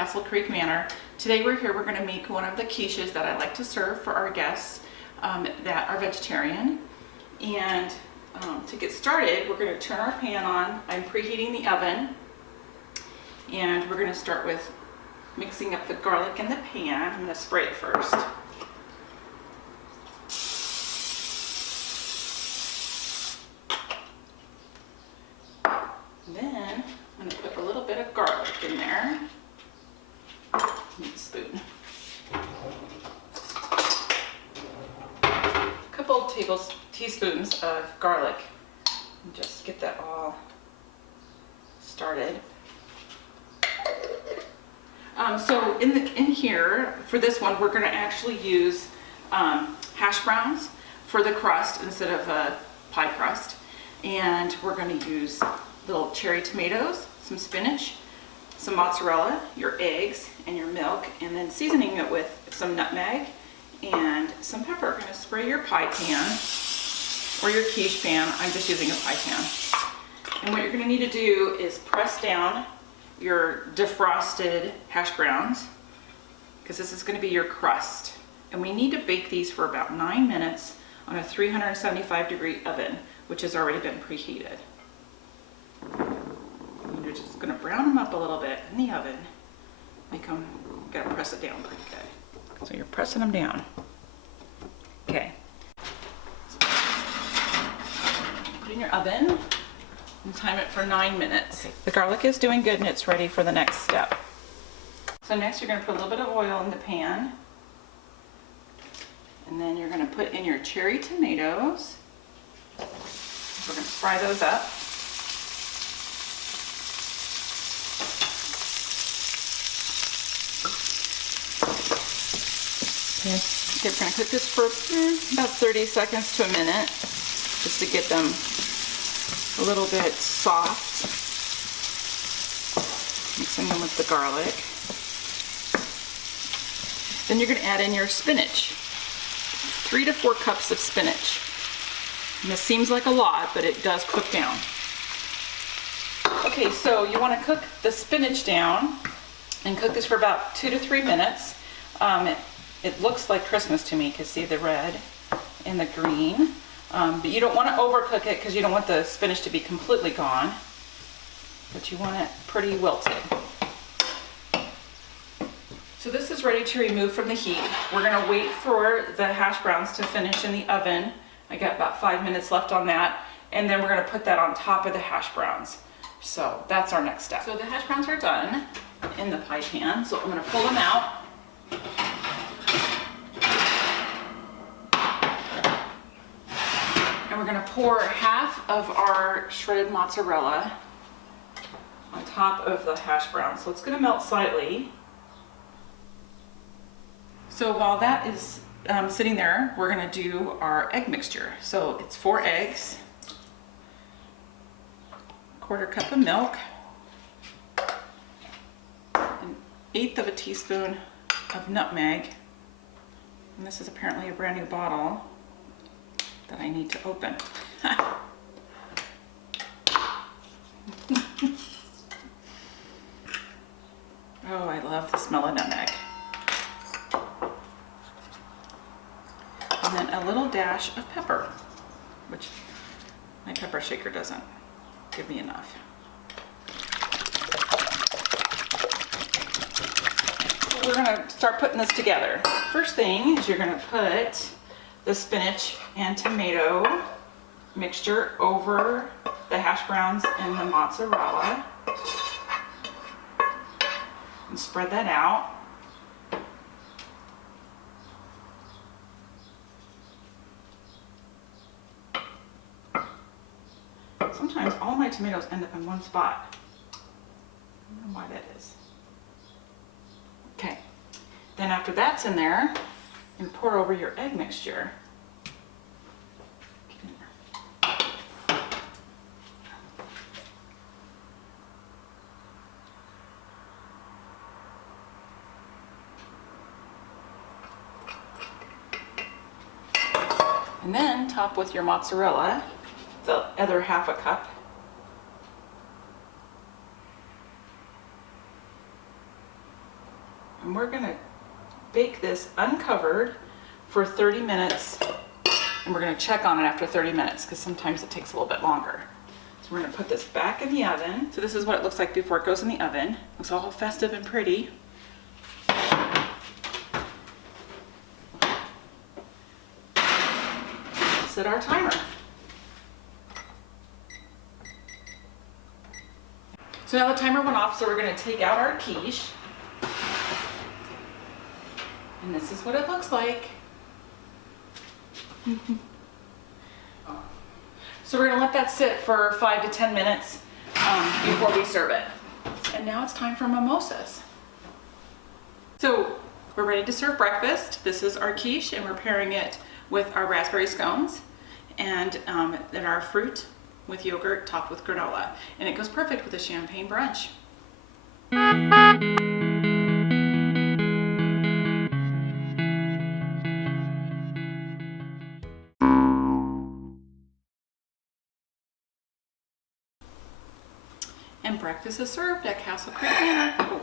Castle Creek Manor. Today we're here, we're going to make one of the quiches that I like to serve for our guests that are vegetarian. And to get started, we're going to turn our pan on. I'm preheating the oven. And we're going to start with mixing up the garlic in the pan. I'm going to spray it first. Then I'm going to put a little bit of garlic in there. Need a spoon. A couple teaspoons of garlic. And just get that all started. So in here for this one, we're going to actually use hash browns for the crust instead of a pie crust, and we're going to use little cherry tomatoes, some spinach, some mozzarella, your eggs, and your milk, and then seasoning it with some nutmeg and some pepper. We're going to spray your pie pan or your quiche pan. I'm just using a pie pan. And what you're going to need to do is press down your defrosted hash browns, because this is going to be your crust. And we need to bake these for about 9 minutes on a 375-degree oven, which has already been preheated. And you're just going to brown them up a little bit in the oven. Make them, got to press it down pretty good. So you're pressing them down. Okay. Put it in your oven and time it for 9 minutes. The garlic is doing good and it's ready for the next step. So next you're going to put a little bit of oil in the pan. And then you're going to put in your cherry tomatoes. We're going to fry those up. Okay, we're going to cook this for about 30 seconds to a minute, just to get them a little bit soft. Mixing them with the garlic. Then you're going to add in your spinach. 3 to 4 cups of spinach. And this seems like a lot, but it does cook down. Okay, so you want to cook the spinach down and cook this for about 2 to 3 minutes. It looks like Christmas to me, because see the red and the green. But you don't want to overcook it because you don't want the spinach to be completely gone. But you want it pretty wilted. So this is ready to remove from the heat. We're going to wait for the hash browns to finish in the oven. I got about 5 minutes left on that. And then we're going to put that on top of the hash browns. So that's our next step. So the hash browns are done in the pie pan. So I'm going to pull them out. And we're going to pour half of our shredded mozzarella on top of the hash brown. So it's going to melt slightly. So while that is sitting there, we're going to do our egg mixture. So it's 4 eggs, 1/4 cup of milk, 1/8 of a teaspoon of nutmeg, and this is apparently a brand new bottle that I need to open. Oh, I love the smell of nutmeg. And then a little dash of pepper, which my pepper shaker doesn't give me enough. We're going to start putting this together. First thing is you're going to put the spinach and tomato mixture over the hash browns and the mozzarella and spread that out. Sometimes all my tomatoes end up in one spot. I don't know why that is. Okay, then after that's in there, you pour over your egg mixture. And then top with your mozzarella, the other 1/2 cup. And we're gonna bake this uncovered for 30 minutes. And we're gonna check on it after 30 minutes because sometimes it takes a little bit longer. So we're gonna put this back in the oven. So this is what it looks like before it goes in the oven. Looks all festive and pretty. Set our timer. So now the timer went off, so we're gonna take out our quiche. And this is what it looks like. So we're gonna let that sit for 5 to 10 minutes before we serve it. And now it's time for mimosas. So we're ready to serve breakfast. This is our quiche, and we're pairing it with our raspberry scones and then our fruit with yogurt topped with granola. And it goes perfect with a champagne brunch. And breakfast is served at Castle Creek Manor. Oh.